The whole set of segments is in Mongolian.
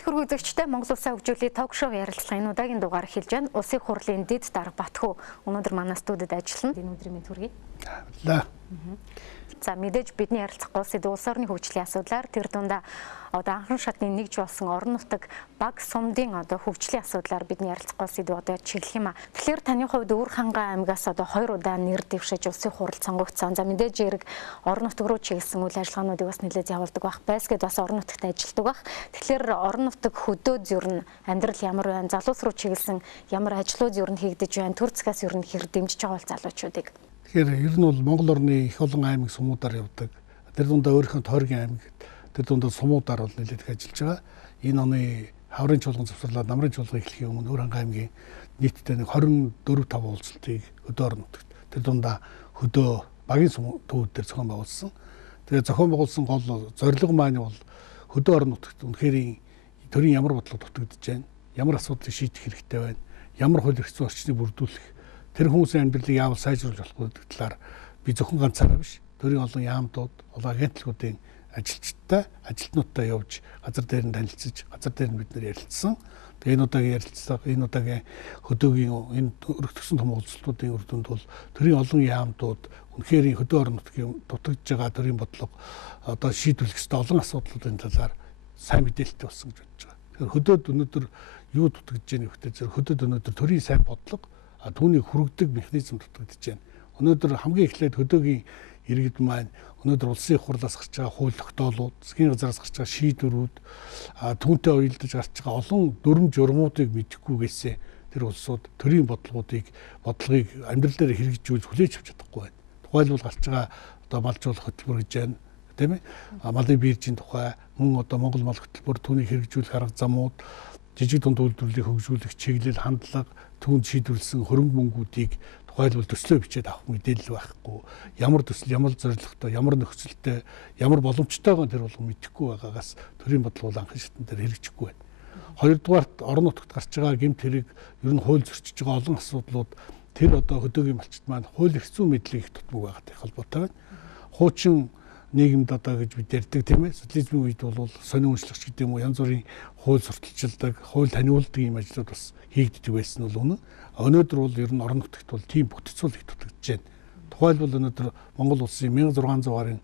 Сайн дэх үзэгчтэй Монгол Улсаа хөгжүүлэх ток шоу ярилцлагын удаагийн дугаар эхэлж байна. Улсын хурлын дэд дарга Батхүү өнөөдөр манай студид ажиллана. Энэ өдрийн мэнд хүргэе. За мэдээж бидний ярилцах гол сэдв улс орны хөгжлийн асуудлаар тэр дундаа одоо анхан шатны нэгж болсон орон нутаг баг сумдын одоо хөгжлийн асуудлаар бидний ярилцах гол сэдв одоо чиглэх юм а. Тэгэхээр таны хувьд Өвөр хангай аймгаас одоо 2 удаа нэр дэвшиж улсын хурал сонгогдсон. За мэдээж эрг орон нутаг руу чиглэсэн үйл ажиллагаануудыг бас нэлээд явуулдаг байх. Байсгэд бас орон нутагт ажилладаг байх. Тэгэхээр орон нутаг хөдөөд ер нь амьдрал ямар байна? Залуус руу чиглэсэн ямар ажлууд ер нь хийгдэж байна? Төр зэгээс ер нь хэр дэмжиж байгаа бол залуучуудыг. Тэгэхээр ер нь бол Монгол орны их олон аймаг сумуудаар явдаг. Тэр дундаа өөрийнхөө тойргийн аймаг, тэр дундаа сумуудаар бол нэлээд их ажиллаж байгаа. Энэ оны хаврын чуулган завсарлаад намрын чуулган эхлэхийн өмнө Өвөр хангай аймгийн нийтдээ 24-5 уулзалтыг хөдөө орон нутагт тэр дундаа хөдөө багийн сум төвүүд дээр зохион байгуулсан. Тэгээ зохион байгуулсан гол зорилго маань бол хөдөө орон нутагт үнэхээр төрийн ямар бодлого дутагдж байна, ямар асуудлыг шийдэх хэрэгтэй байна, ямар хууль эрх зүйн орчныг бүрдүүлэх тэр хүмүүсийн амьдралыг яавал сайжруулж болох гэдэг талаар би зөвхөн ганцаараа биш төрийн олон яамдууд, олон агентлагуудын ажилчдтай, ажилтнуудтай явж газар дээр нь танилцж, газар дээр нь бид нэр ярилцсан. Тэгээ энэ удаагийн ярилцлага, энэ удаагийн хөдөөгийн энэ өргөтгсөн том уулзалтуудын үр дүнд бол төрийн олон яамдууд үнэхээр хөдөө орон нутгийн дутагдж байгаа төрийн бодлого одоо шийдвэрлэх ёстой олон асуудлуудын талаар сайн мэдээлэлтэй болсон гэж бодож байгаа. Тэгэхээр хөдөөд өнөөдөр юу дутагдж байгаа нөхдөд зэрэг хөдөөд өнөөдөр төрийн сайн бодлого түүнийг хүргэдэг механизм дутагдж байна. Өнөөдөр хамгийн эхлээд хөдөөгийн иргэд маань өнөөдөр улсын хурлаас гарч байгаа хууль тогтоолууд, засгийн газраас гарч байгаа шийдвэрүүд, түүнтэй уялдаж гарч байгаа олон дүрм журмуудыг мэдэхгүйгээсээ тэр улсууд төрийн бодлогыг амьдрал дээр хэрэгжүүлж хүлээж авч чадахгүй байна. Тухайлбал гарч байгаа одоо малжуулах хөтөлбөр гэж байна, тийм ээ? Малын биржийн тухай, мөн одоо Монгол мал хөтөлбөр түүнийг хэрэгжүүлэх арга замууд, жижиг дунд үйлдвэрлэлийг хөгжүүлэх чиглэл, хандлага, түүнд шийдвэрлсэн хөрөнгө мөнгүүдийг тухайлбал төслөө бичээд авах мэдээлэл байхгүй. Ямар төсөл, ямар зорилготой, ямар нөхцөлтэй, ямар боломжтойгоо тэр болгон мэдэхгүй байгаагаас төрийн бодлого анхан шатн дээр хэрэгжихгүй байна. Хоёрдугаарт орон нутагт гарч байгаа гэмт хэрэг ер нь хууль зөрчиж байгаа олон асуудлууд тэр одоо хөдөөгийн малчид маань хууль эрх зүйн мэдлэг их тутмаг байгаатай холбоотой байна. Хуучин нийгэмд одоо гэж бид ярьдаг тийм ээ. Социализмын үед бол сонин уншлагч гэдэг юм уу янз бүрийн хууль сурталчилдаг, хууль таниулдаг юм ажлууд бас хийгддэг байсан бол үнэн. Өнөөдөр бол ер нь орон нутагт бол тийм бүтцэл их дутагдж байна. Тухайлбал өнөөдөр Монгол улсын 1600 гаруй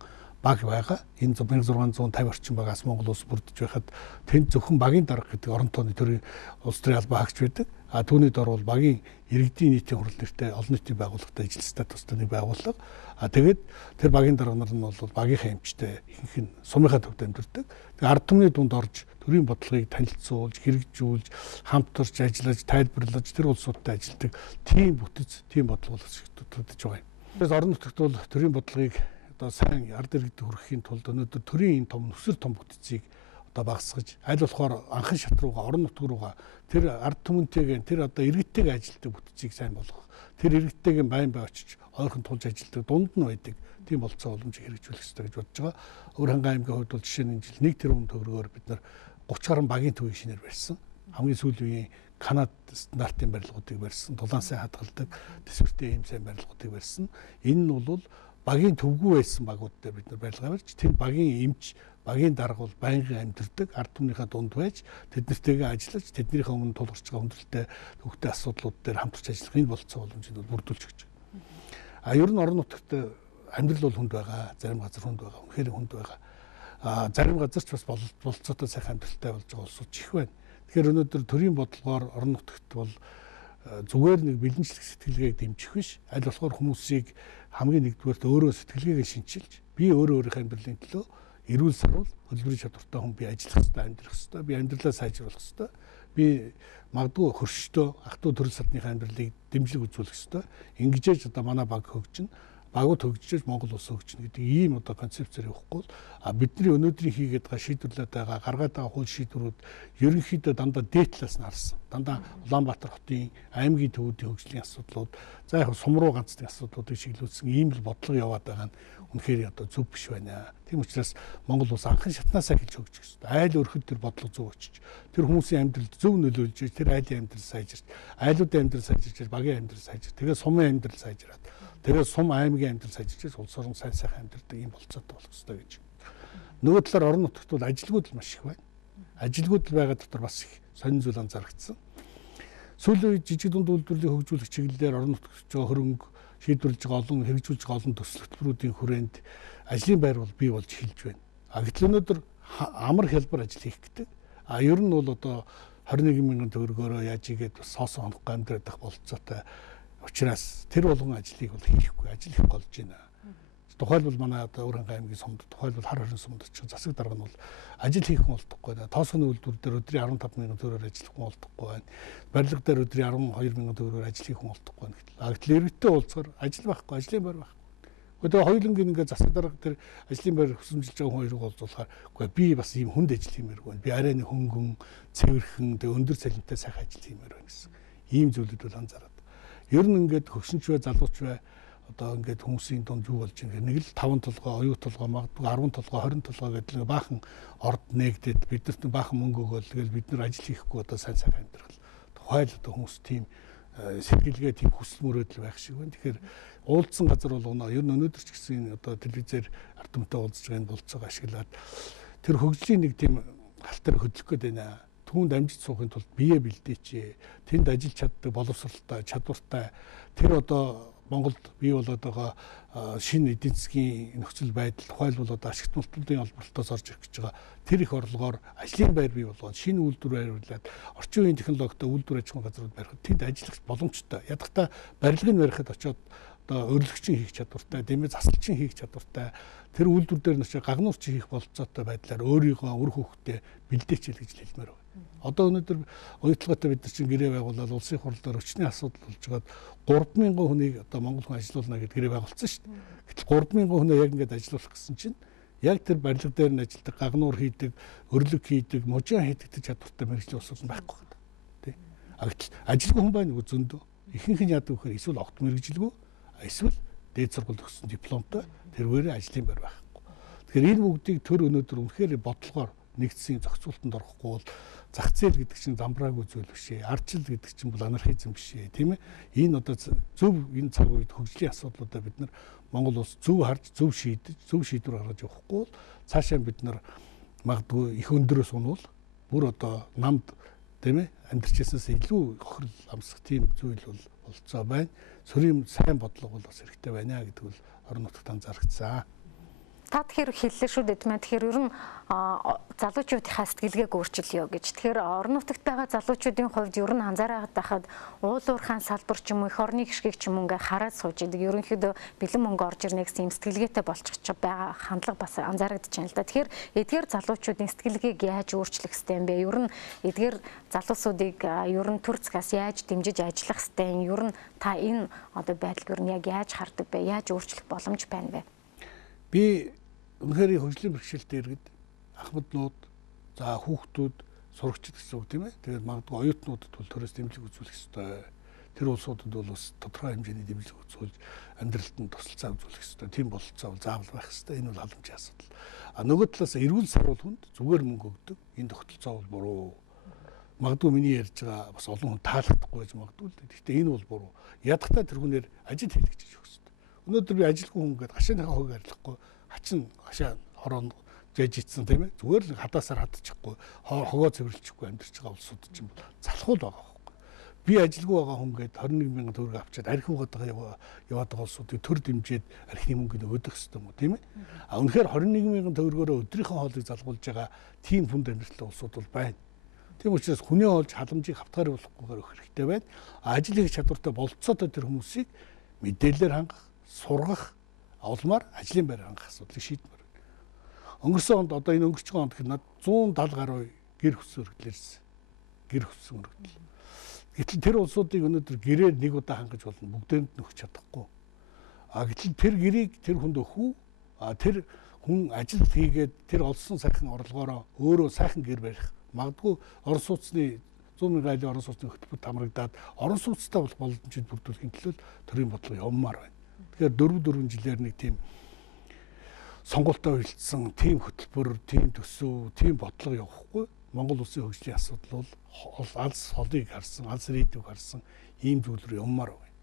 баг байгаа. Энэ 1650 орчим багаас Монгол улс бүрдэж байхад тэнд зөвхөн багийн дарга гэдэг орон тооны төрийн улс төрийн албан хаагч байдаг. Түүний дор бол багийн иргэдийн нийтийн хурал нэртэй олон нийтийн байгууллагатай ижил статустай нэг байгууллага. Тэгээд тэр багийн дарга нар нь бол багийнхаа эмчтэй ихэнх нь сумынхаа төвд амьдардаг. Тэгээд ард түмний дунд орж төрийн бодлогыг танилцуулж, хэрэгжүүлж, хамтарч ажиллаж, тайлбарлаж тэр улсуудтай ажилладаг тийм бүтэц, тийм бодлого дутагдж байгаа юм. Biz орон нутагт бол төрийн бодлогыг одоо сайн ард иргэдэд хүрэхийн тулд өнөөдөр төрийн том нүсэр том бүтцийг одоо багасгаж аль болохоор анхан шат руугаа орон нутг руугаа тэр ард түмэнтэйгээ тэр одоо иргэдтэйгээ ажилтдаг бүтцийг сайн болгох. Тэр иргэдтэйгээ байн бай очиж ойрхон тулж ажилтдаг дунд нь байдаг. Тийм болцоо боломжийг хэрэгжүүлэх хэрэгтэй гэж бодож байгаа. Өвөр хангай аймгийн хувьд бол жишээ нь энэ жил 1 тэрбум төгрөгөөр бид нар 30 гаруй багийн төвийг шинээр барьсан. Хамгийн сүүлийн үеийн Канад стандартын барилгуудыг барьсан. Дулаан сайн хадгалдаг, төсвөртэй ийм сайн барилгуудыг барьсан. Энэ нь бол багийн төвгүй байсан багууд дээр бид нар барилга барьж тэр багийн эмч, багийн дарга бол байнгын амьдардаг, ард түмнийхээ дунд байж тэднэртэйгээ ажиллаж тэднийхээ өмнө тулгарч байгаа хүндрэлтэй төвхтэй асуудлууд дээр хамтарч ажиллах энэ болцоо боломжийг бүрдүүлж өгч байгаа. Ер нь орон нутагт амьдрал бол хүнд байгаа, зарим газар хүнд байгаа, үнэхээр хүнд байгаа. Зарим газар ч бас болцоотой сайхан амьдралтай болж байгаа улсууд их байна. Тэгэхээр өнөөдөр төрийн бодлогоор орон нутагт бол зүгээр нэг бэлэнчлэх сэтгэлгээг дэмжих биш, аль болохоор хүмүүсийг хамгийн нэгдүгээрт өөрөө сэтгэлгээгээ шинчилж, би өөрийнхөө амьдралын төлөө эрүүл сарвал хөлбөрийн чадвартай хүн би ажиллах хэрэгтэй, амьдрах хэрэгтэй, би амьдралаа сайжруулах хэрэгтэй, би магадгүй хөрштөө ах トゥ төрөл садныхаа амьдралыг дэмжлэг үзүүлэх хэрэгтэй. Ингэжээж одоо манай баг хөгжин, багууд хөгжиж Монгол улс хөгжинэ гэдэг ийм одоо концепцээр явахгүй бол бидний өнөөдрийн хийгээд байгаа шийдвэрлээд байгаа гаргаад байгаа хууль шийдвэрүүд ерөнхийдөө дандаа дээд талаас нь харсан. Дандаа Улаанбаатар хотын аймгийн төвүүдийн хөгжлийн асуудлууд, за яг сум руу ганцны асуудлуудыг чиглүүлсэн ийм л бодлого яваад байгаа нь үнэхээр одоо зөв биш байна. Тийм учраас Монгол улс анхан шатнаасаа хэлж хөгжих хэрэгтэй. Айл өрхөд тэр бодлого зөв очиж, тэр хүмүүсийн амьдралд зөв нөлөөлж, тэр айлын амьдрал сайжирч, айлуудын амьдрал сайжирч, багийн амьдрал сайжирч, тэгээ сумын амьдрал сайжраад, тэгээ сум аймгийн амьдрал сайжирч, улс орон сайн сайхан амьдрдаг ийм болцоотой болох хэрэгтэй гэж. Нөгөө талаар орон нутагт бол ажилгүйд л маш их байна. Ажилгүйд байгаа дотор бас их сонин зүйл анзаарэгдсэн. Сүүлийн үед жижиг дунд үйлдвэрлэлийг хөгжүүлэх чиглэлээр орон нутгад байгаа хөрөнгө шийдвэрлэж байгаа олон хэрэгжүүлж байгаа олон төсөл хөтөлбөрүүдийн хүрээнд ажлын байр бол бий болж эхэлж байна. Гэтэл өнөөдөр амар хялбар ажил хийх гэдэг. Ер нь бол одоо 21 мянган төгрөгөөрөө яаж игээд бас соосон хоног амьдрах болцоотой учраас тэр болгон ажлыг бол хийхгүй, ажил их голж байна. Тухайлбал манай одоо Өрхөн аймгийн сумд, тухайлбал хар хорин сумд ч засаг дарга нь бол ажил хийх хүн болдохгүй. Тоосгоны үйлдвэр дээр өдрийн 15 мянган төгрөгөөр ажиллах хүн болдохгүй байна. Барилга дээр өдрийн 12 мянган төгрөгөөр ажил хийх хүн болдохгүй байна. Гэтэл иргэдтэй уулзгаар ажил байхгүй, ажлын байр байхгүй. Одоо хоёулангийн ингээ засаг дарга тэр ажлын байр хөсөмжилж байгаа хүн хоёрыг уулзуулахаар үгүй би бас ийм хүнд ажил хиймээргүй байна. Би арай нэг хөнгөн, цэвэрхэн, тэг өндөр цалинтай сайхан ажил хиймээр байна гэсэн. Ийм зүйлүүд бол анзаараад. Ер нь ингээд хөгшинч бай, залууч бай одоо ингээд хүмүүсийн дунд юу болж байгаа нэг л 5 толгой, оюу толгой, магадгүй 10 толгой, 20 толгой гэдэг нэг баахан орд нээгдээд биднэрт баахан мөнгө өгөөл тэгэл бид нар ажил хийхгүй одоо сайн сайхан амьдрах. Тухайл одоо хүмүүс тийм сэтгэлгээ, тийм хүсэл мөрөөдөл байх шиг байна. Тэгэхээр уулзсан газар бол ер нь өнөөдөр ч гэсэн одоо телевизээр ард түмтэй уулзж байгаа болцоогоо ашиглаад тэр хөгжлийн нэг тийм халтар хөдлөх гээд байна. Түүнд амжиж суухын тулд бие бэлдээч. Тэнд ажиллаж чаддаг боловсралтай, чадвартай тэр одоо Монголд бий болоод байгаа шинэ эдийн засгийн нөхцөл байдал тухайлбал одоо ашигт мултлалын олборлолтоос орж ирэх гэж байгаа тэр их орлогоор ажлын байр бий болгоод шинэ үйлдвэр байрлуулад орчин үеийн технологитой үйлдвэр аж ахуйн газрууд барихад тэнд ажиллах боломжтой. Ядахта барилгыг барихад очиод одоо урилгачийн хийх чадвартай, дэмий засалчин хийх чадвартай тэр үйлдвэр дээр нь очиж гагнуурч хийх болцоотой байдлаар өөрийгөө үр хөвгтөө бэлдээч гэж хэлмээр байна. Одоо өнөөдөр оюутлагатай бид нар чинь гэрээ байгуулаад улсын хурлаар өчний асуудал болж байгаад 3,000 хүнийг одоо монгол хүн ажилуулна гэдэг гэрээ байгуулсан шүү дээ. Гэтэл 3,000 хүнээ яг ингэж ажилуулах гэсэн чинь яг тэр барилга дээр нь ажилладаг, гагнуур хийдэг, өрлөг хийдэг, можин хийдэг чадвартай мэргэжлийн улсууд байхгүй байна. Тэ. Гэтэл ажилгүй хүн байна уу зөндөө. Ихэнх нь яадаг вэхээр эсвэл огт мэргэжилгүй, эсвэл дээд сургууль төгссөн дипломтой тэрвэрээ ажлын байр байхгүй. Тэгэхээр энэ бүгдийг төр өнөөдөр үнэхээр бодлогоор нэгдсэн зохицуултанд орохгүй бол зах зээл гэдэг чинь замбраагүй зүйл биш ээ. Ардчил гэдэг чинь бол анархизм биш ээ, тийм ээ. Энэ одоо зөв энэ цаг үед хөгжлийн асуудлуудаа бид нар Монгол улс зөв харж, зөв шийдэж, зөв шийдвэр гаргаж явахгүй бол цаашаа бид нар магадгүй их өндөрөөс унвал бүр одоо намд тийм ээ амьдарч яснаас илүү хохирол амсах тийм зүйл бол болцоо байна. Сөрийн сайн бодлого бол бас хэрэгтэй байна гэдэг бол орон нутагт анзаарчихсан. Та тэгэхээр хэллээ шүү дээ тийм ээ. Тэгэхээр ер нь залуучуудынхаа сэтгэлгээг өөрчилъё гэж. Тэгэхээр орон нутагт байгаа залуучуудын хувьд ер нь анзаараад байхад уул уурхайн салбар ч юм уу, их орны гიშгийг ч юм уу ингээ хараад сууж идэг. Ерөнхийдөө бэлэн мөнгө орж ирнэ гэсэн юм сэтгэлгээтэй болчих байгаа хандлага бас анзаарэгдэж байна л да. Тэгэхээр эдгээр залуучуудын сэтгэлгээг яаж өөрчлөх ёстой юм бэ? Ер нь эдгээр залуусуудыг ер нь төр згаас яаж дэмжиж ажиллах ёстой юм? Ер нь та энэ одоо байдлыг ер нь яг яаж хардаг бэ? Яаж өөрчлөх боломж байна вэ? Би үнэхээр хөгжлийн бэрхшээлтэй иргэд ахмаднууд, за хүүхдүүд, сурагчид гэсэн үг тийм ээ. Тэгээд магадгүй оюутнуудад бол төрөөс дэмжлэг үзүүлэх ёстой. Тэр улсуудад бол бас тодорхой хэмжээний дэмжлэг үзүүлж амьдралд нь тусалцаа үзүүлэх ёстой. Тийм бололцоо бол заавал байх ёстой. Энэ бол халамжийн асуудал. Нөгөө талаас эрүүл сарвал хүнд зүгээр мөнгө өгдөг. Энэ тогтолцоо бол буруу. Магадгүй миний ярьж байгаа бас олон хүн таалагдахгүй байж магадгүй л дээ. Гэхдээ энэ бол буруу. Ядахтаа тэр хүнээр ажил хийлгэж өгөх ёстой. Өнөөдөр би ажилгүй хүн гэдэг хашааныхаа хог арилахгүй хачин хашаа хорон жиж ицсэн тийм ээ. Зүгээр л хадаасаар хадчихгүй, хогоо цэвэрлэхгүй амьдарч байгаа улсууд чинь залхуул байгаа байхгүй. Би ажилгүй байгаа хүн гээд 21 мянган төгрөг авчиад архив угаагаа яваад байгаа улсуудыг төр дэмжиж архивын мөнгөнд өгөх хэрэгтэй юм уу тийм ээ. Үнэхээр 21 мянган төгрөгөөр өдрийнхөө хоолыг залгуулж байгаа тийм хүнд амьдралтай улсууд бол байна. Тийм учраас хүний олж халамжийг хавтгаар болохгүйгээр өгөх хэрэгтэй байна. Ажил хийх чадвартай болцоотой тэр хүмүүсийг мэдээлэлээр хангах, сургах, олмаар ажлын байр хангах асуудлыг шийдмээр байна. Өнгөрсөн онд одоо энэ өнгөрч байгаа онд над 170 гаруй гэр хүссэн өргөдлөрсөн. Гэр хүссэн өргөдөл. Гэтэл тэр улсуудыг өнөөдөр гэрээр нэг удаа хангаж болно. Бүгдээнд нь өгч чадахгүй. Гэтэл тэр гэрийг тэр хүнд өгөх үү? Тэр хүн ажил хийгээд тэр олсон сайхан орлогоороо өөрөө сайхан гэр барих. Магадгүй орон сууцны 100 мянган айлын орон сууцны хөтөлбөрт хамрагдаад орон сууцтай бол боломжийг бүрдүүлэхийн төлөө төрийн бодлого явмаар байна. Тэгэхээр 4 жилээр нэг тийм сонгуультай хилцсэн тийм хөтөлбөр, тийм төсөв, тийм бодлого явахгүй Монгол улсын хөгжлийн асуудал бол алс холыг харсан, алс рейдийг харсан ийм зүйлрүү явмаар байна.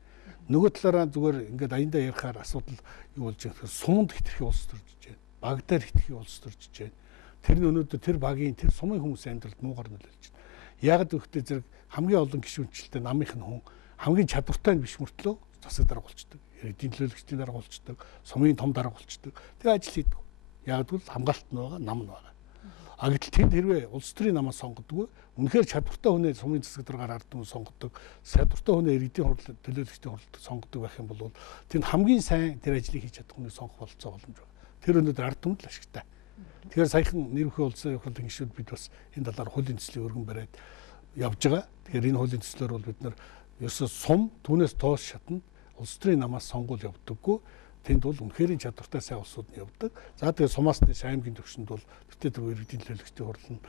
Нөгөө талаараа зүгээр ингээд аяндаа ярихаар асуудал юу болж байгаа гэхээр суманд хитрхи улс төрж байна. Багдаар хитрхи улс төрж байна. Тэр нь өнөөдөр тэр багийн тэр сумын хүмүүсийн амьдралд муугар нөлөөлж байна. Яг гэвэл зэрэг хамгийн олон гишүүнчлэлтэй намынх нь хүн хамгийн чадвартай нь биш мөртлөө засаг дарга болчдөг. Иргэдийн төлөөлөгчдийн дарга болчдөг, сумын том дарга болчдөг. Тэгээ ажил хийдэг. Яг гэвэл хамгаалалт нь байгаа, нам нь байгаа. А гэтэл тэнд хэрвээ улс төрийн намаас сонгодог, үнэхээр чадвартай хүнээ сумын засаг даргаар ардсан сонгодог, чадвартай хүнээ иргэдийн хурал төлөөлөгчдийн хуралд сонгодог байх юм бол тэнд хамгийн сайн тэр ажлыг хийж чадах хүнийг сонгох болцоо боломж байна. Тэр өнөөдөр ард түмэд л ашигтай. Тэгэхээр саяхан нэр бүхий улсын хурлын гишүүд бид бас энэ талаар хуулийн төслийн өргөн бариад явж байгаа. Тэгэхээр энэ хуулийн төслөөр бол бид нар ерөөсөө сум түүнээс доош шатнд улс төрийн намаас сонгуул явагдаггүй. Тэнд бол үнэхээр чадвартай сайн улсууд нь явдаг. За тэгээд сумаас дэш аймгийн төвшөнд бол тэр иргэдийн төлөөлөгчдийн хурал нь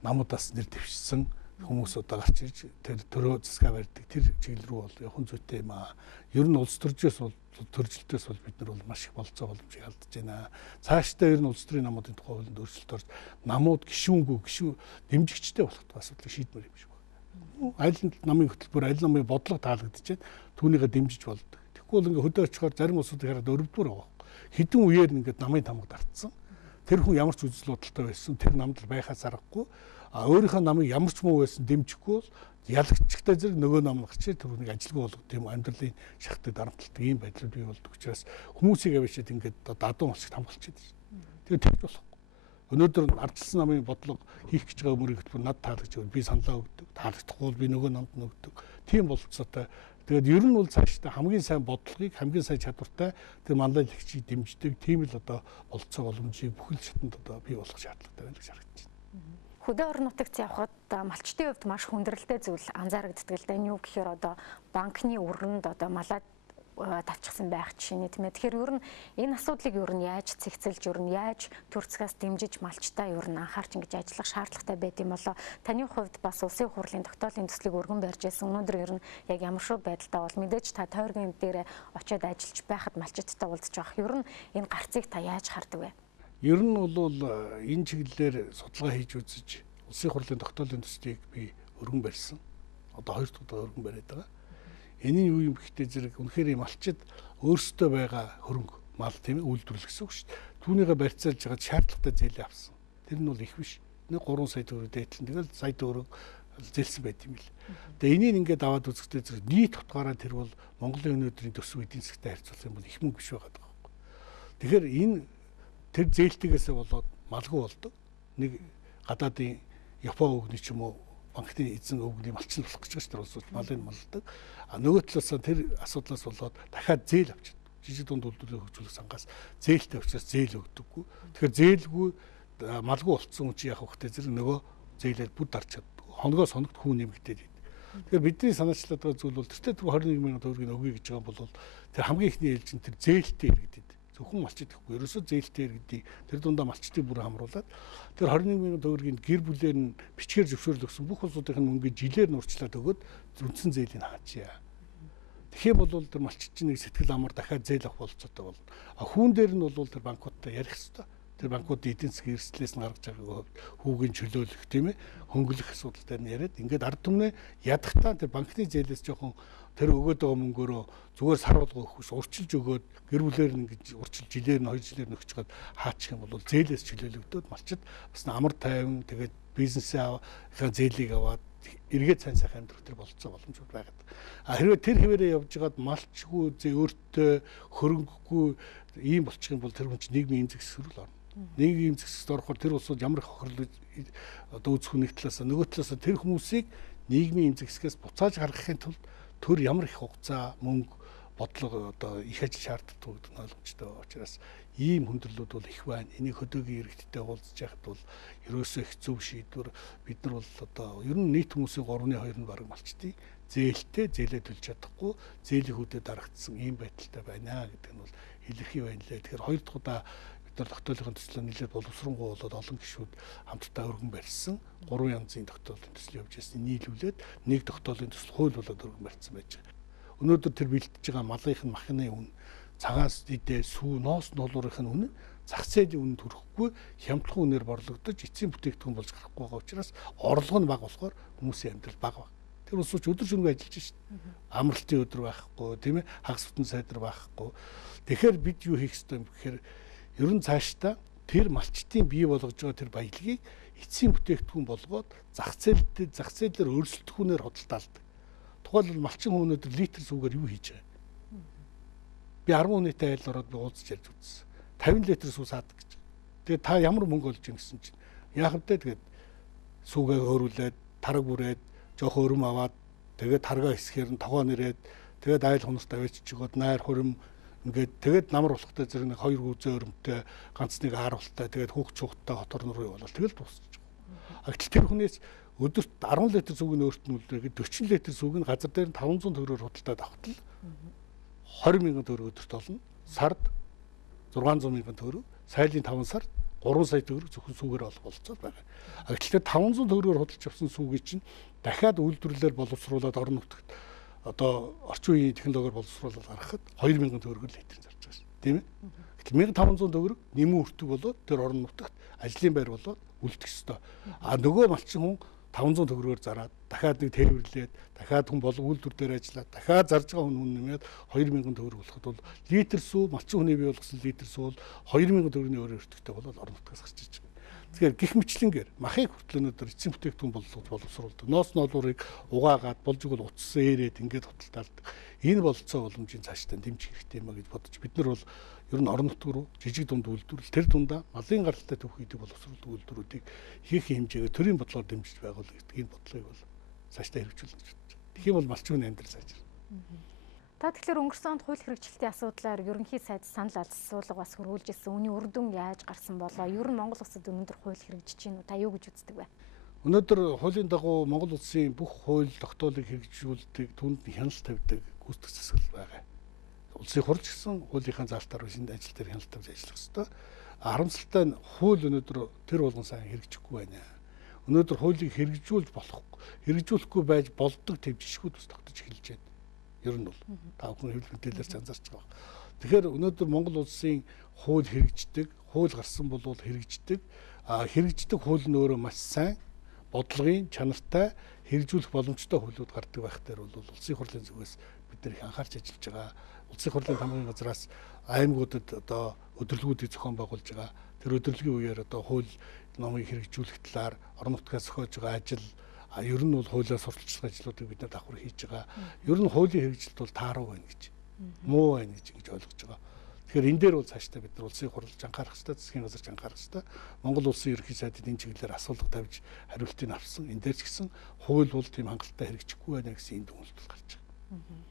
намуудаас нэр дэвшсэн хүмүүс одоо гарч ирж тэр төрөө засгаа барьдаг тэр чиглэл рүү бол явах зүйтэй юм аа. Ер нь улс төржөөс бол төржилтөөс бол бид нар бол маш их болцоо боломжийг алдаж байна. Цаашдаа ер нь улс төрийн намуудын тухай хуулинд өөрчлөлт орж намууд гишүүнгүй гишүүн дэмжигчтэй болох асуудлыг шийдмээр юм шиг байна. Аль намын хөтөлбөр аль намын бодлого таалагдчихээн түүнийгээ дэмжиж болдог. Тэгэхгүй бол ингээ хөдөө очихоор зарим улсуудыг хараад өрөвдмөр байгаа. Хэдэн үеэр ингээд намын тамга дартсан. Тэр хүн ямар ч үзэл бодолтой байсан тэр намд байхаас аргагүй. Өөрийнхөө намыг ямар ч муу байсан дэмжихгүй бол ялагчтай зэрэг нөгөө нам гарч тэр хүнийг ажилгүй болгох юм амьдралын шахтад дарамтлагдаг ийм байдлууд бий болдог учраас хүмүүсийг авчиад ингээд дадуун улсыг хамгаалчихад байна. Тэгээд тэгж болохгүй. Өнөөдөр ардчилсан намын бодлого хийх гэж байгаа өмөрийг хөтөлбөр над таалагч би саналаа өгдөг. Таалагдахгүй бол би нөгөө намд нь өгдөг. Тийм болцоотой. Тэгээд ер нь бол цаашдаа хамгийн сайн бодлогыг хамгийн сайн чадвартай тэр манлайлагчийг дэмждэг тийм л одоо болцоо боломжийг бүхэл шатнд одоо бий болгох шаардлагатай байна гэж харагдаж байна. Хөдөө орон нутагт явхад малчтын хувьд маш хүндрэлтэй зүйл анзаарэгддэг л да. Энэ юу гэхээр одоо банкны өрөнд одоо малаад тавьчихсан байх жишээ нь тийм ээ. Тэгэхээр ер нь энэ асуудлыг ер нь яаж цэгцэлж ер нь яаж төр засгаас дэмжиж малчтаа ер нь анхаарч ингэж ажиллах шаардлагатай байд юм болоо. Таны хувьд бас улсын хурлын тогтоолын төслийг өргөн барьж байсан. Өнөөдөр ер нь яг ямар шүү байдалтай бол мэдээж та тойргийн дээр очиод ажиллаж байхад малчттай уулзж байх. Ер нь энэ гарцыг та яаж хардаг вэ? Ер нь бол энэ чиглэлээр судалгаа хийж үзэж улсын хурлын тогтоолын төслийг би өргөн барьсан. Одоо 2 дахь удаа өргөн бариад байгаа. Энийн юу юм гэхтэй зэрэг үнэхээр малчид өөрсдөө байгаа хөрөнгө мал тийм ээ үйлдвэрлэх гэсэн үг шүү дээ. Түүнийгээ барьцаалж байгаа шаардлагатай зээлээ авсан. Тэр нь бол их биш. 3 сая төгрөг дээдлэн тэгэл сая төгрөг зээлсэн байт юм л. Тэгээ энийг ингээд аваад үзэхдээ зэрэг нийт утгаараа тэр бол Монголын өнөөдрийн төсөв эдийн засгийн харьцуулах юм бол их мөнгө биш байгаа даа. Тэгэхээр энэ тэр зээлтгээсээ болоод малгүй болдог. Нэг гадаадын Япон өвгний ч юм уу банкны эзэн өвгний малчин болох гэж байгаа шүү дээ. Малын малдаг. А нөгөө талаас тэр асуудлаас болоод дахиад зээл авчиад жижиг дунд үйлдвэрлэлийг хөгжүүлэх сангаас зээлтэй учраас зээл өгдөггүй. Тэгэхээр зээлгүй малгүй болцсон хүн чи яах вэ зэрэг нөгөө зээлээд бүр дарч чаддаг. Хоногоос хоногт хүн нэмэгдээд идэв. Тэгэхээр бидний санаачлаад байгаа зүйл бол тэртээ 21 мянган төгрөгийг өгье гэж байгаа бол тэр хамгийн ихний ээлжин тэр зээлтэй иргэдэд зөвхөн малчид гэхгүй ерөөсөө зээлтэй иргэдийг тэр дундаа малчдын бүр хамруулад тэр 21 мянган төгрөгийн гэр бүлээр нь бичгээр зөвшөөрөл өгсөн бүх улсуудын мөнгөийг жилээр нь урьдчилаад өгөөд үндсэн зээлийн хаачаа. Тэгэх юм бол тэр малчид чинь нэг сэтгэл амар дахиад зээл авах болцоотой болно. А хүүн дээр нь бол тэр банкудтай ярих хэрэгтэй. Тэр банкуудын эдийн засгийн эрсдлээс нь гаргаж байгаагийн хувьд хүүгийн чөлөөлөх тийм ээ хөнгөлөх асуудал дээр нь яриад ингээд ард түмнээ ядахтаа тэр банкны зээлээс жоохон тэр өгөөд байгаа мөнгөөрөө зүгээр сар болгоо өгөхөс урчилж өгөөд гэр бүлээр нь ингэж урчилж жилээр нь 2 жилээр нь өгч чад хаачих юм бол зээлээс чөлөөлөгдөд малчид бас амар тайван тэгээд бизнесээ зээлийг аваад эргээд сайн сайхан амьдрах тэр болцоо боломжууд байгаад. А хэрвээ тэр хэвээрээ явж байгаад малчгүй өөртөө хөрөнгөгүй ийм болчих юм бол тэр хүн чинь нийгмийн эмзэг сөрөл орно. Нийгмийн эмзэгсэд орохоор тэр улсууд ямар их хохирлоо одоо үзэх нэг талаас нөгөө талаас тэр хүмүүсийг нийгмийн эмзэгсгээс буцааж гаргахын тулд төр ямар их хугацаа мөнгө бодлого одоо их ажил шаарддаг гэдэг нь ойлгомжтой учраас ийм хүндрэлүүд бол их байна. Энийг хөдөөгийн иргэдтэй уулзж яхад бол ерөөсөө хэцүү шийдвэр бид нар бол одоо ер нь нийт хүмүүсийн 3/2 нь бараг малчдгийг зээлтэй зээлээ төлж чадахгүй зээлийн хүйдэд дарагдсан ийм байдалтай байна гэдэг нь бол илэрхий байна лээ. Тэгэхээр 2 дахь удаа бид нар тогтоолын төслөө нэлээд боловсронгуй болоод олон гишүүд хамтдаа өргөн барьсан 3 янзын тогтоолын төсөл явж байсныг нийлүүлээд нэг тогтоолын төсөл хууль болоод өргөн барьсан байж байгаа. Өнөөдөр тэр бэлтэж байгаа малынхын махны үн цагаас дидээ сүү ноос нуулуурын үн зах зээлийн үнд хүрэхгүй хямдхан үнээр борлогдож эцсийн бүтээгдэхүүн болж гарахгүй байгаа учраас орлого нь бага болохоор хүмүүсийн амьдрал бага байна. Тэр улсууч өдөр шөнөгүй ажиллаж шít. Амралтын өдөр байхгүй тийм ээ хагас бүтэн сайдар байхгүй. Тэгэхээр бид юу хийх ёстой юм гэхээр ер нь цаашдаа тэр малчтын бий болгож байгаа тэр баялагийг эцсийн бүтээгдэхүүн болгоод зах зээлээр өрсөлдөхүүнээр худалдаалдаг. Тухайлбал малчин хүн өнөөдөр литр сүүгээр юу хийж байгаа? Би 10 хүнийтэй айл ороод би уулзч ярьж үзсэн. 50 литр сүү саадаг гэж. Тэгээд та ямар мөнгө олж ийн гэсэн чинь яах вэ? Тэгээд сүүгээ өөрүүлээд, тараг бүрээд, жоох өрөм аваад, тэгээд таргаа хэсгээр нь тогоо нэрээд, тэгээд айл хонорт авчижгоод найр хурим ингээд тэгээд намар болохтой зэрэг нэг 2 гүзээ өрөмтэй, ганц нэг ааруултай, тэгээд хүүхд чухттай хотор нуруу явуулаад тэгэл дуусчих. Гэтэл тэр хүнээс өдөрт 10 литр сүүгийн өөрт нь үлдээгээд 40 литр сүүг нь газар дээр нь 500 төгрөгөөр худалдаад авахтал 20 мянган төгрөг өдөрт олно. Сард 600 мянган төгрөг, сайлын 5 сард 3 сая төгрөг зөвхөн сүүгээр олох болцоод байгаа. Гэтэл 500 төгрөгөөр худалдаж авсан сүүгийг чинь дахиад үйлдвэрлэлээр боловсруулад орон нутагт одоо орчин үеийн технологиор боловсруулаад гаргахад 2000 төгрөгөөр литрээр зарж байгаа шүү. Тийм ээ. Гэтэл 1500 төгрөг нэмэн өртөг болоод тэр орон нутагт ажлын байр болоод үлдэх ёстой. А нөгөө малчин хүн 500 төгрөгөөр зараад дахиад нэг тээвэрлээд дахиад хүн болов үйлдвэр дээр ажиллаад дахиад зарж байгаа хүн нэмээд 2000 төгрөг болоход бол литр сүү малчин хүний бий болгосон литр сүү бол 2000 төгрөгийн өөрөөр өртөгтэй болоод орон нутгаас гарч иж байгаа. Тэгэхээр гих мэтлэнгээр махыг хүртэл өнөөдөр эцсийн бүтээгдэхүүн боловсруулдаг. Ноос ноолуурыг угаагаад болж игэл утсан ээрэд ингээд худалдаалдаг. Энэ болцоо боломжийн цаашдаа дэмжих хэрэгтэй юм а гэж бодож бид нар бол ер нь орон нутг руу жижиг дунд үйлдвэрлэл тэр дундаа малын гаралтай төвх хийдэг боловсруулдаг үйлдвэрүүдийг хийх хэмжээгээ төрийн бодлогоор дэмжиж байгуулах гэдэг энэ бодлогыг бол цаашдаа хэрэгжүүлнэ гэж бодож байна. Тэгэх юм бол малчин хүний амьдрал сайжирна. Та тэгэхээр өнгөрсөн онд хууль хэрэгжилтийн асуудлаар ерөнхий сайд санал асуулга бас хөрвүүлж ирсэн. Үүний үр дүн яаж гарсан болоо? Ер нь Монгол улсад өнөөдөр хууль хэрэгжиж байна уу? Та юу гэж үздэг вэ? Өнөөдөр хуулийн дагуу Монгол улсын бүх хууль тогтоолыг хэрэгжүүлдэг, түнд хяналт тавьдаг гүйцэтгэх засаг байгаа. Улсын хурл гэсэн хуулийнхаа заалтаар шинэ ажил дээр хяналт тавьж ажиллах ёстой. Харамсалтай нь хууль өнөөдөр тэр болгон сайн хэрэгжихгүй байна. Өнөөдөр хуулийг хэрэгжүүлж болохгүй, хэрэгжүүлэхгүй байж болдог тэв жишгүүд бас тогтож эхэлж байна. Ер нь бол та бүхэн хэвлэл мэдээлэлээр анзаарч байгаа. Тэгэхээр өнөөдөр Монгол улсын хууль хэрэгждэг, хууль гарсан бол хэрэгждэг. Хэрэгждэг хууль нь өөрөө маш сайн бодлогын чанартай хэрэгжүүлэх боломжтой хуулиуд гардаг байх дээр бол улсын хурлын зүгээс бид нэр их анхаарч ажиллаж байгаа. Улсын хурлын хамгийн газраас аймагуудад одоо өдөрлгүүдийг зохион байгуулж байгаа. Тэр өдөрлөгийн үеэр одоо хууль номыг хэрэгжүүлэх талаар орон нутгаас зохиож байгаа ажил ер нь бол хуулиар сурталчилсан ажлуудыг бид нар давхар хийж байгаа. Ер нь хуулийн хэрэгжилт бол тааруу байна гэж, муу байна гэж ингэж ойлгож байгаа. Тэгэхээр энэ дээр бол цаашдаа бид нар улсын хурлж анхаарах хэрэгтэй, засгийн газарч анхаарах хэрэгтэй. Монгол улсын ерөнхий сайдын энэ чиглэлээр асуулга тавьж хариултыг авсан. Энэ дээр ч гэсэн хууль бол тийм хангалттай хэрэгжихгүй байна гэсэн энэ дүгнэлт гарч байгаа.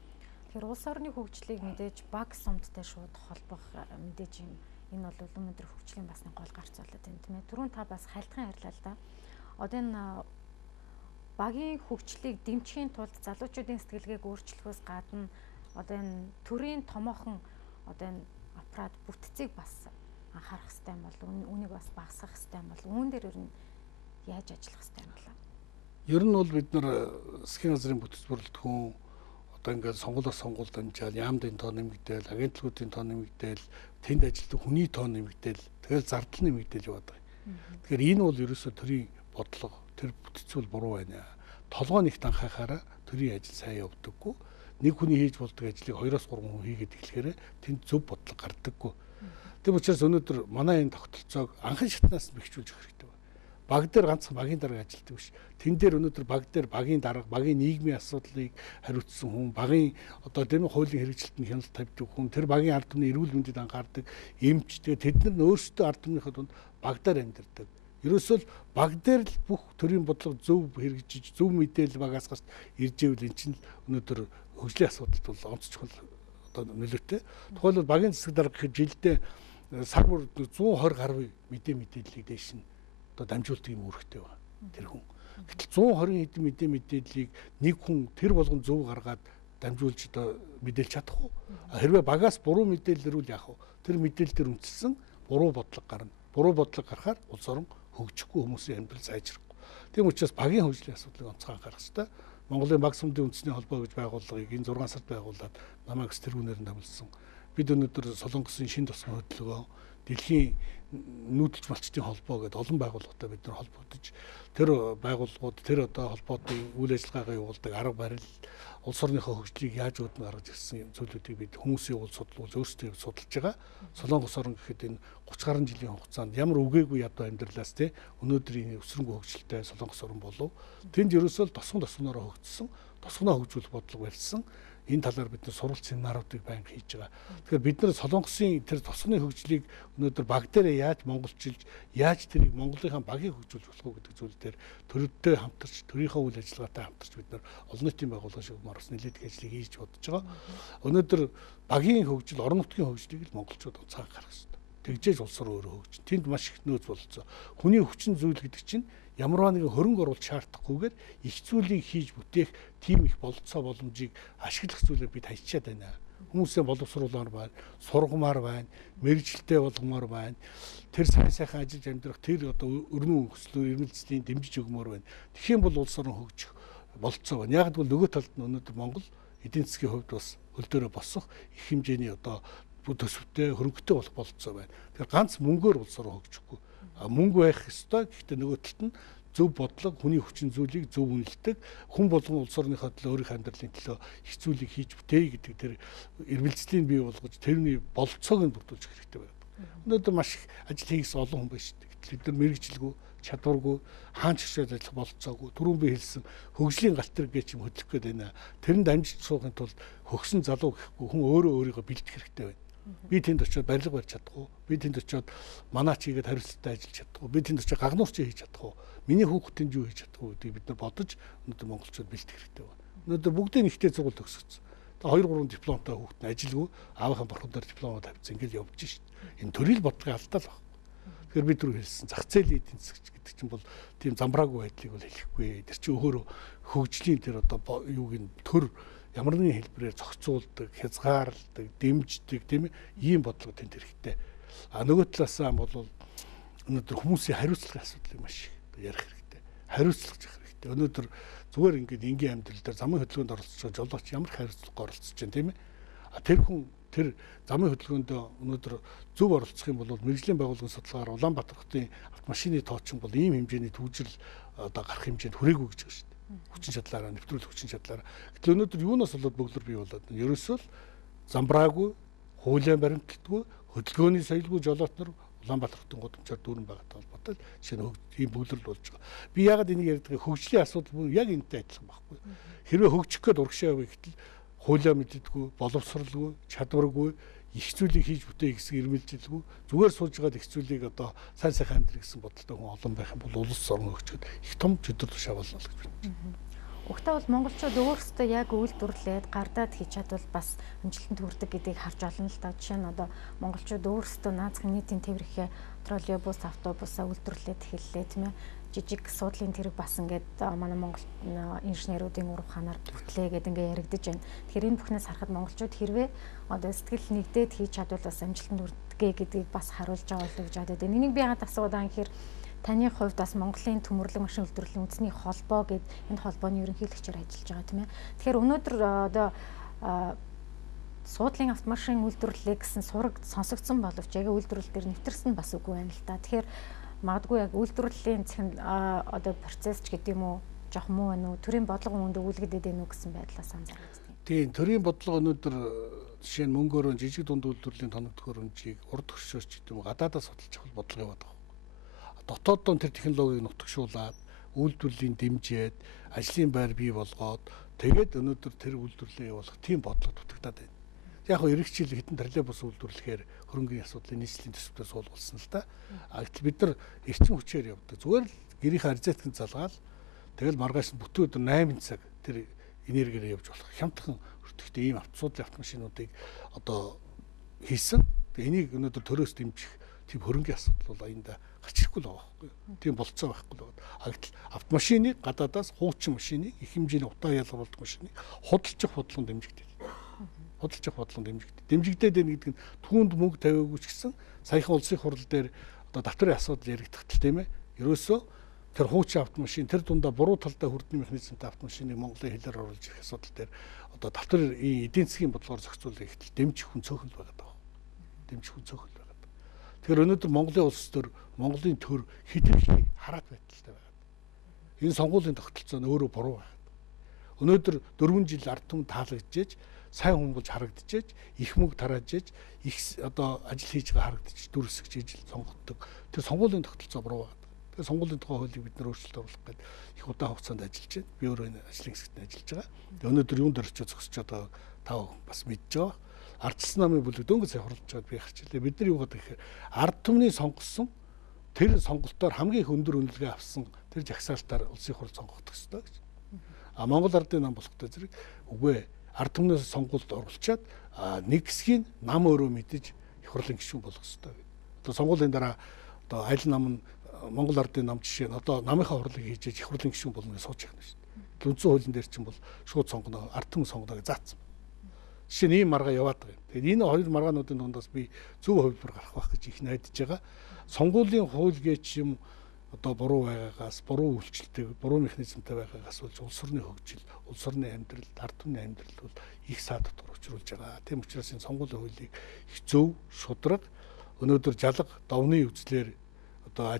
Тэгэхээр улс орны хөгжлийг мэдээж баг сумдтай шууд холбох мэдээж юм. Энэ бол өнөөдөр хөгжлийн бас нэг гол гарц болоод байна тийм ээ. Түрүүн та бас хайлтхан ярьлаа л да. Одоо энэ багийн хөгжлийг дэмжихийн тулд залуучуудын сэтгэлгээг өөрчлөхөөс гадна одоо энэ төрийн томоохон одоо энэ аппарат бүтцийг бас анхаарах хэрэгтэй юм бол үүнийг бас багасгах хэрэгтэй юм бол үүн дээр ер нь яаж ажиллах хэрэгтэй юм болоо? Ер нь бол бид нар засгийн газрын бүтэц бүрэлдэхүүн одоо ингээд сонгуулиас сонгуульд дамжаал яамдын тоо нэмэгдээл, агентлагуудын тоо нэмэгдээл, тэнд ажилладаг хүний тоо нэмэгдээл, тэгэл зардал нэмэгдээл яваад байгаа. Тэгэхээр энэ бол ерөөсөө төрийн бодлого, тэр бүтцэл буруу байна. Толгой нэгт анхаарахаараа төрийн ажил сайн явдаггүй. Нэг хүний хийж болдог ажлыг 2-3 хүн хийгээд эхлэхээр тэнд зөв бодлого гардаггүй. Тэм учраас өнөөдөр манай энэ тогтолцоог анхан шатнаас бэхжүүлж өгөх хэрэгтэй байна. Баг дээр ганцхан багийн дарга ажилтдаг биш. Тэн дээр өнөөдөр баг дээр багийн дарга, багийн нийгмийн асуудлыг хариуцсан хүн, багийн одоо тийм хуулийн хэрэгжилтэнд хяналт тавьдаг хүн, тэр багийн ард түмний эрүүл мэндэд анхаардаг эмч, тэгээд тэд нар өөрсдөө ард түмнийхээ дунд багдаар амьдардаг. Ерөөсөө л баг дээр л бүх төрийн бодлого зөв хэрэгжиж, зөв мэдээлэл багаас гарч ирж ивэл эн чинь өнөөдөр хөгжлийн асуудалд бол онц чухал одоо нөлөөтэй. Тухайлбал багийн засаг дарга гэхэд жилдээ сар бүр 120 гаруй мэдээллийг дээш нь одоо дамжуулдаг юм үүрэгтэй байна. Тэр хүн. Гэтэл 120 хэдэн мэдээллийг нэг хүн тэр болгон зөв гаргаад дамжуулж одоо мэдээлж чадах уу? Хэрвээ багаас буруу мэдээлэл ирвэл яах вэ? Тэр мэдээлэл дээр үндэслэн буруу бодлого гарна. Буруу бодлого гарахаар улс орон хөгжихгүй, хүмүүсийн амьдрал сайжрахгүй. Тийм учраас багийн хөгжлийн асуудлыг онцгой анхаарах хэрэгтэй. Монголын баг сумдын үндэсний холбоо гэж байгууллагыг энэ 6 сард байгуулад намайг тэргүүнээр нь тавилсан. Бид өнөөдөр Солонгосын шинэ тусгай хөтөлбөрөөр дэлхийн нүүдэлч малчтын холбоо гэдэг олон байгууллагатай бид нар холбогдож тэр байгууллагууд тэр одоо холбоотын үйл ажиллагаагаа явуулдаг арга барил улс орныхоо хөгжлийг яаж үүдэн гаргаж ирсэн юм зүйлүүдийг бид хүмүүсийн уул судлуулж өөрсдөө судалж байгаа. Солонгос орн гэхэд энэ 30 гаруй жилийн хугацаанд ямар үгээгүй ядуу амьдралаас те өнөөдөр энэ өсрөнгөө хөгжилтэй Солонгос орн болов. Тэнд ерөөсөө тосгонороо хөгжсөн, тосгоноо хөгжүүлэх бодлого барьсан. Энэ талаар бид нар сурвалж семинаруудыг байнга хийж байгаа. Тэгэхээр бид нар Солонгосын тэр тосгоны хөгжлийг өнөөдөр баг дээрээ яаж монголчилж, яаж тэрийг Монголынхаа багийг хөгжүүлж болох вэ гэдэг зүйл дээр төрөлтөө хамтарч, төрийнхөө үйл ажиллагаатай хамтарч бид нар олон нийтийн байгууллага шиг Марс нэлээдэх ажлыг хийж бодож байгаа. Өнөөдөр багийн хөгжил, орон нутгийн хөгжлийг л монголчууд цаан гаргах хэрэгтэй. Тэгжээж улс орн өөрөө хөгжин. Тэнд маш их нөөц болцоо. Хүний хүчин зүйл гэдэг чинь ямарваа нэгэн хөрөнгө оруулалт шаардахгүйгээр их зүйлийг хийж бүтээх тийм их болцоо боломжийг ашиглах зүйлээр бид хайчаад байна. Хүмүүсээ боловсруулмаар байна, сургамаар байна, мэрэгжилтэй болгомоор байна. Тэр сайн сайхан ажиллаж амьдрах тэр одоо өрнөн өсөлтөөр ирмэлцлийн дэмжиж өгмөр байна. Тэгэх юм бол улс орн хөгжих болцоо байна. Яг гэвэл нөгөө талд нь өнөөдөр Монгол эдийн засгийн хувьд бас хөл дөрөө босох их хэмжээний одоо төсөвтэй хөрөнгөтэй болох болцоо байна. Тэгэхээр ганц мөнгөөр улс орн хөгжихгүй. Мөнгө байх ёстой. Гэхдээ нөгөө талд нь зөв бодлого, хүний хүчин зүйлийг зөв үнэлдэг, хүн болгон улс орныхоо төлөө өөрийнхөө амьдралын төлөө их зүйлийг хийж бүтээе гэдэг тэр эрмэлзлийг бий болгож тэрний болцоог нь бүрдүүлж хэрэгтэй байдаг. Өнөөдөр маш их ажил хийгсэн олон хүн байна шүү дээ. Гэтэл бид нар мэрэгжилгүй, чадваргүй, хаан чигшээд ажиллах болцоогүй, түрүүн би хэлсэн хөгжлийн галтрэг гэж юм хөдлөх гээд байна. Тэрэнд амжилт суухын тулд хөгсөн залуу гэхгүй хүн өөрөө өөрийгөө бэлдэх хэрэгтэй байна. Би тэнд очиод барилга барьж чадахгүй. Би тэнд очиод манаач хийгээд хариуцлагатай ажиллаж чадахгүй. Би тэнд очиод гагнуурч хийж чадахгүй. Миний хүүхдийн юу хийж чадахгүй гэдгийг бид нар бодож өнөөдөр монголчууд бэлтгэх хэрэгтэй байна. Өнөөдөр бүгдийн ихтэй цугуул төгсгөцсөн. Тэгээ 2 3 дипломтой хүүхд нь ажилгүй аавынхаа борхоноор дипломоо тавьчихсан ингээл явж шít. Энэ төрөл бодлогын алдаа л байна. Тэгэхээр бид түрүү хэлсэн зах зээлийн эдийн засгч гэдэг чинь бол тийм замбраагүй байдлыг бол хэлэхгүй. Тэр чинь өөрөө хөгжлийн тэр одоо юуг нь төр ямар нэгэн хэлбэрээр зохицуулдаг, хязгаарладаг, дэмждэг тийм ийм бодлого тэнд хэрэгтэй. А нөгөө талаасаа бол өнөөдөр хүмүүсийн хариуцлагын асуудлыг маш их ярих хэрэгтэй. Хариуцлах хэрэгтэй. Өнөөдөр зүгээр ингээд энгийн амьдрал дээр замын хөдөлгөөнд оролцож байгаа жолооч ямар хариуцлага оролцож байна тийм ээ. А тэр хүн тэр замын хөдөлгөөнд өнөөдөр зөв оролцох юм бол мэрэгжлийн байгууллагын судалгаагаар Улаанбаатар хотын автомашины тоочин бол ийм хэмжээний төвжирэл одоо гарах хэмжээнд хүрээгүй гэж байна шүү дээ. Хүчин чадлаараа нэвтрүүлэх хүчин чадлаараа. Гэтэл өнөөдөр юунаас болоод бөглөр бий болоод ерөөсөө л замбраагүй, хуулийн баримталтгүй, хөдөлгөөний соёлгүй жолооч нар Улаанбаатар хотын гудамжаар дүүрэн байгаатай холбоотой жишээ нь ийм бөглөрл болж байгаа. Би яагаад энийг ярьдаг хөгжлийн асуудал бүр яг энэтэй адилхан байхгүй. Хэрвээ хөгжих гээд урагшаа явъя гэтэл хуулиа мэддэггүй, боловсралгүй, чадваргүй, их зүйлийг хийж бүтээ гэсэн ирмэлзэлгүй зүгээр сууж байгаа их зүйлийг одоо сайн сайхан амьдрах гэсэн бодолтой хүн олон байх юм бол улс орн хөгжөөд их том чөдөр тушаавал гэж байна. Угтаа бол монголчууд өөрсдөө яг үйлдвэрлээд гардаад хийж чадвал бас амжилтанд хүрдэг гэдгийг харж олно л да. Жишээ нь одоо монголчууд өөрсдөө наазахын нийтийн тээврийнхээ троллейбус, автобусаа үйлдвэрлээд эхэллээ тийм ээ. Жижиг суудлын тэрэг бас ингээд манай Монгол инженеруудын урав ханаар бүтлээ гэдэг ингээд яригдаж байна. Тэгэхээр энэ бүхнээс харахад монголчууд хэрвээ одоо сэтгэл нэгдээд хийж чадвал бас амжилтанд хүрдэгэ гэдгийг бас харуулж байгаа болов уу гэж бодод байна. Энийг би яагаад асууад байгаа юм гэхээр таны хувьд бас Монголын төмөрлөг машин үйлдвэрлэлийн үндэсний холбоо гэд энэ холбооны ерөнхийлөгчөөр ажиллаж байгаа тийм ээ. Тэгэхээр өнөөдөр одоо суудлын автомашин үйлдвэрлэлээ гэсэн сураг сонсогдсон боловч яг үйлдвэрлэл дээр нэвтэрсэн бас үгүй байна л да. Тэгэхээр магадгүй яг үйлдвэрлэлийн одоо процесс ч гэдэг юм уу жоох муу байна уу? Төрийн бодлого үүнд өгүүлэгдэд байна уу гэсэн байдлаас анзаарч байна. Тийм, төрийн бодлого өнөөдөр жишээ нь мөнгөөрөө жижиг дунд үйлдвэрлэлийн тоног төхөөрөмжийг урд хөшөөч гэдэг юм уу гадаадаас судалж авах бодлого яваад байгаа. Дотооддоо тэр технологиг нутагшуулаад үйлдвэрлэлийн дэмжээд ажлын байр бий болгоод тэгээд өнөөдөр тэр үйлдвэрлэлээ явуулах тийм бодлого дутагдаад байна. Яг хөө эрэгчил хитэн троллейбус үйлдвэрлэхээр хөрөнгөний асуудлын нийслэлийн төсөвтөө суулгуулсан л та. А гэтэл бид нар эрчим хүчээр явдаг. Зүгээр л гэрийнхээ арзаатгын залгаал тэгэл маргааш нь бүтэн өдөр 8 цаг тэр энергиээр явж болох хямдхан өртөгтэй ийм автосуудлын автомашинуудыг одоо хийсэн. Энийг өнөөдөр төрөөс дэмжих тийм хөрөнгөний асуудал бол аянда гарч ирэхгүй л байгаа байхгүй. Тийм болцоо байхгүй л байгаа. А гэтэл автомашиныг гадаадаас хуучин машиныг их хэмжээний утаа ялгаруулдаг машиныг худалдаж бодлого дэмжигдээ. Худалдаж бодлого дэмжигдээ. Дэмжигдээд байна гэдэг нь түүнд мөнгө тавиагүй ч гэсэн саяхан улсын хурал дээр одоо давтрын асуудал яригдахтал тийм ээ. Ерөөсөө тэр хуучин автомашин тэр дундаа буруу талдаа хүрдний механизмтай автомашиныг Монголын хэлээр оруулж ирэх асуудал дээр одоо давтрын эдийн засгийн бодлогоор зохицуулах ихтэл дэмжих хүн цөөхөл байгаа даа. Дэмжих хүн цөөхөл байгаа. Тэгэхээр өнөөдөр Монголын улс төр Монголын төр хэтэрхий хараат байдалтай байгаа. Энэ сонгуулийн тогтолцоо нь өөрөө буруу байна. Өнөөдөр 4 жил ард түмэнд таалагдчихэж, сайн хүн болж харагдчихэж, их мөнгө тараажж, их одоо ажил хийж байгаа харагдчих, дүрсгэж ижил сонгогддог. Тэр сонгуулийн тогтолцоо буруу байна. Тэгэхээр сонгуулийн тухай хуулийг бид нэр өөрчлөлт оруулах гэдэг их удаан хугацаанд ажиллаж байна. Би өөрөө энэ ажлын хэсэгт ажиллаж байгаа. Тэгээ өнөөдөр юунд орчиж зогсож одоо тав бас мэдж байгаа. Ардчилсан намын бүлэг дөнгөж сая хурлаж байгаад би харж байлаа. Бид нар юу гэдэг гэхээр ард түмний сонгосон тэр сонголтоор хамгийн их өндөр үнэлгээ авсан тэр жагсаалтаар улсын хурл сонгогдох ёстой гэж. Монгол ардын нам болохтой зэрэг үгүй ард түмнээс сонгуульд оруулчаад нэг хэсгийн нам өөрөө мэдэж их хурлын гишүүн болох ёстой гэдэг. Одоо сонгуулийн дараа одоо аль нам нь Монгол ардын нам жишээ нь одоо намынхаа хурлыг хийж их хурлын гишүүн болно гэж сууж яхна шүү дээ. Үндсэн хуулийн дээр чинь бол шууд сонгоно ард түмэн сонгоно гэж заасан. Жишээ нь ийм маргаа яваад байгаа юм. Тэгээд энэ хоёр маргаануудын дундаас би зөв хувилбар гарах байх гэж их найдаж байгаа. Сонгуулийн хууль гэж юм одоо буруу байгаагаас, буруу үйлчлэлтэй, буруу механизмтай байгаагаас болж улс орны хөгжил, улс орны амьдрал, ард түмний амьдрал бол их саад дотор учруулж байгаа. Тийм учраас энэ сонгуулийн хуулийг их зөв, шудраг өнөөдөр жалга, давны үзлэр одоо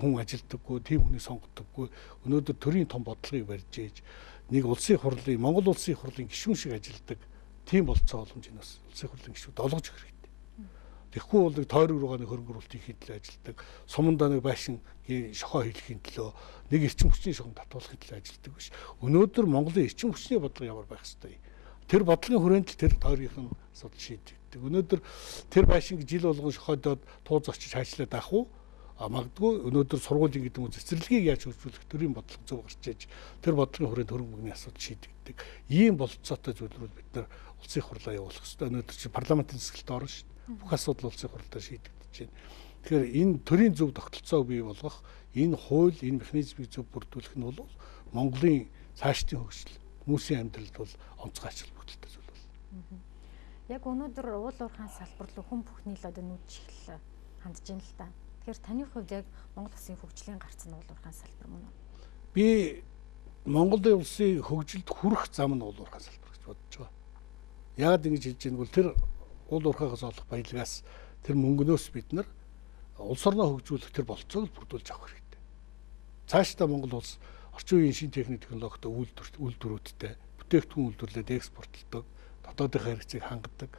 хүн ажилдаггүй, тийм хүний сонгодоггүй. Өнөөдөр төрийн том бодлогыг барьж ийж нэг улсын хурлын, Монгол улсын хурлын гишүүн шиг ажилдаг тийм болцоо боломж энэ бас улсын хурлын гишүүд олгож өгөх хэрэгтэй. Тэгэхгүй бол нэг тойрог руугаа нэг хөрөнгө оруулалтын хийлээ ажилдаг, сумандаа нэг байшин шохоо хийлэхийн төлөө, нэг эрчим хүчний шугам татуулахын төлөө ажилдаг биш. Өнөөдөр Монголын эрчим хүчний бодлого ямар байх ёстой. Тэр бодлогын хүрээнд л тэр тойргийн асуудал шийдэгддэг. Өнөөдөр тэр байшин жил болгон шохойдоод тууз очиж хайчлаад авах уу? Магадгүй өнөөдөр сургуулийн гэдэг нь цэцэрлэгийг яаж хөгжүүлэх төрийн бодлого зөв гарч иж тэр бодлогын хүрээнд хөрөнгө мөнгөний асуудал шийдэгддэг. Ийм болцоотой зүйлрүүд бид нар улсын хурлаа явуулах хэрэгтэй. Өнөөдөр чи парламентын засаглалд орно шүү дээ. Бүх асуудал улсын хурлаар шийдэгдэж байна. Тэгэхээр энэ төрийн зөв тогтолцоо бий болгох, энэ хууль, энэ механизмыг зөв бүрдүүлэх нь бол Монголын цаашдын хөгжил, хүмүүсийн амьдралд бол онцгой ач холбогдолтой зүйл болно. Яг өнөөдөр уул уурхайн салбар руу хүн бүхний л одоо нүд чиглэл хандж байна л та. Тэгэхээр таны хувьд яг Монгол улсын хөгжлийн гарц нь уул уурхайн салбар мөн үү? Би Монголын улсын хөгжилд хүрэх зам нь уул уурхайн салбар гэж бодож байгаа. Яагаад ингэж хэлж байгааг бол тэр уул уурхайгаас олох баялагаас тэр мөнгнөөс бид нар улс орноо хөгжүүлэх тэр болцоог бүрдүүлж авах хэрэгтэй. Цаашдаа Монгол улс орчин үеийн шинэ техник технологитой үйлдвэрүүдтэй бүтээгдэхүүн үйлдвэрлээд экспортлдог, дотоодынхаа хэрэгцээг хангадаг,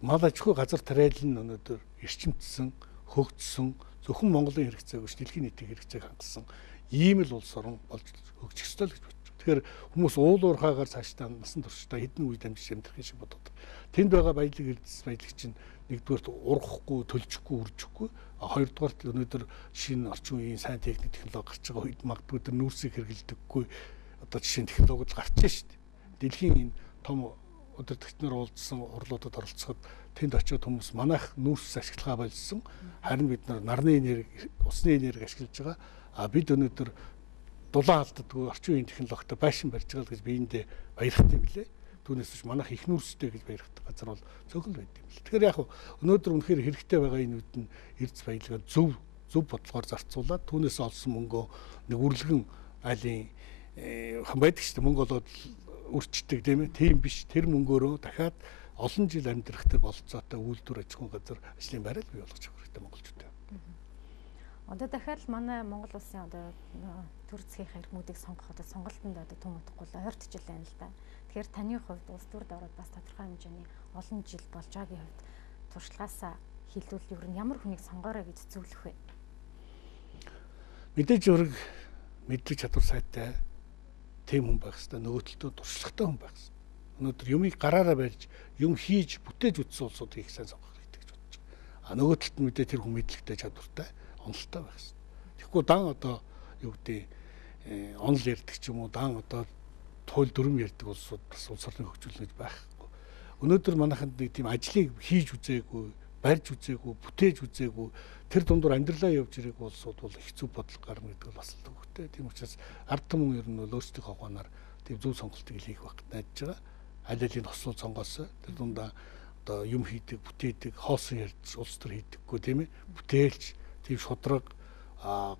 мал аж ахуй газар тариалал нь өнөөдөр эрчимдсэн, хөгжсөн, зөвхөн Монголын хэрэгцээг биш дэлхийн нийтийн хэрэгцээг хангасан ийм л улс орн болж хөгжих ёстой л гэж бодож байна. Тэгэхээр хүмүүс уул уурхайгаар цаашдаа насан туршдаа хэдэн үе дамжиж амьдрахын шиг боддог. Тэнд байгаа баялаг эрдэс баялаг чинь нэгдүгээрт ургахгүй, төлчихгүй, үржихгүй, хоёрдугаарт өнөөдөр шинэ орчин үеийн сайн техник технологи гарч байгаа үед магадгүй тэр нүүрсийг хэрэглэдэггүй одоо жишээ нь технологид гарч байна шүү дээ. Дэлхийн энэ том удирдагч нар уулзсан урлуудад оролцоход тэнд очиод хүмүүс манайх нүүрс ашиглахаа болсон. Харин бид нар нарны энерги, усны энерги ашиглаж байгаа. Бид өнөөдөр дулаан алддаггүй орчин үеийн технологитой байшин барьж байгаа гэж биендээ баярхдаг юм лээ. Түүнээс биш манайх их нүүрстэй гэж баярхдаг газар бол цөөхөл байд юм л. Тэгэхээр яг өнөөдөр үнэхээр хэрэгтэй байгаа энэ үед нь эрдэс баялгаа зөв бодлогоор зарцуулаад түүнээс олсон мөнгөө нэг үрлэгэн айлын хан байдаг шүү дээ. Мөнгө болоод үрчдэг тийм ээ. Тийм биш. Тэр мөнгөөрөө дахиад олон жил амьдрах тэр болцоотой үйлдвэр аж ахуйн газар ажлын байрал бий болгож авах хэрэгтэй монголчуудаа. Одоо дахиад манай Монгол улсын одоо төр засгийн хэрмүүдийг сонгох одоо сонголтонд одоо түн утгагүй ойртож байна л да. Тэгэхээр таны хувьд улс төрд ороод бас тодорхой хэмжээний олон жил болж байгаагийн хувьд туршлагаасаа хэлбэл ер нь ямар хүнийг сонгоорой гэж зөвлөх вэ? Мэдээж өрг мэдлэг чадвар сайтай тийм хүн байх хэрэгтэй, нөгөөдөлтөө туршлагатай хүн байх хэрэгтэй. Өнөөдөр юмыг гараараа барьж, юм хийж, бүтээж үтсэн улсууд их сайн сонгох хэрэгтэй гэж бодож байгаа. Нөгөөдөлт нь мэдээ тэр хүн мэдлэгтэй чадвартай, онолтой байх хэрэгтэй. Тэгэхгүй дан одоо юу гэдэг онол ярьдаг ч юм уу, дан одоо туйл дүрм ярьдаг улсууд бас улс орны хөгжүүлнэ гэж байхгүй. Өнөөдөр манайханд нэг тийм ажлыг хийж үзээгүй, барьж үзээгүй, бүтээж үзээгүй, тэр дундуур амьдралаа явж ирээгүй улсууд бол их зөв бодлого гарна гэдэг нь бас л төгтэй. Тийм учраас ард түмэн ер нь бол өөрсдийнхөө хогооноор тийм зөв сонголтыг хийх байх найдаж байгаа. Аль алийг хослол сонгоосоо тэр дундаа одоо юм хийдэг, бүтээдэг, хоосон ярьж улс төр хийдэггүй тийм ээ. Бүтээлч, тийм шудраг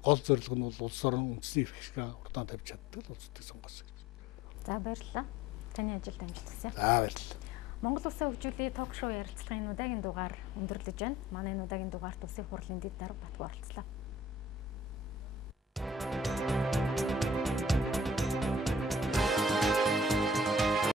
гол зорилго нь бол улс орон үндэсний эрх ашиг урдаан тавьж чаддаг л улсуудыг сонгоосоо. За баярлалаа. Таны ажилд амжилт хүсье. За баярлалаа. Монгол Улсын хөгжүүлэлт ток шоу ярилцлагын удаагийн дугаар өндөрлөж байна. Манай энэ удаагийн дугаарт Улсын хурлын дэд дарга Батбуу оролцлоо.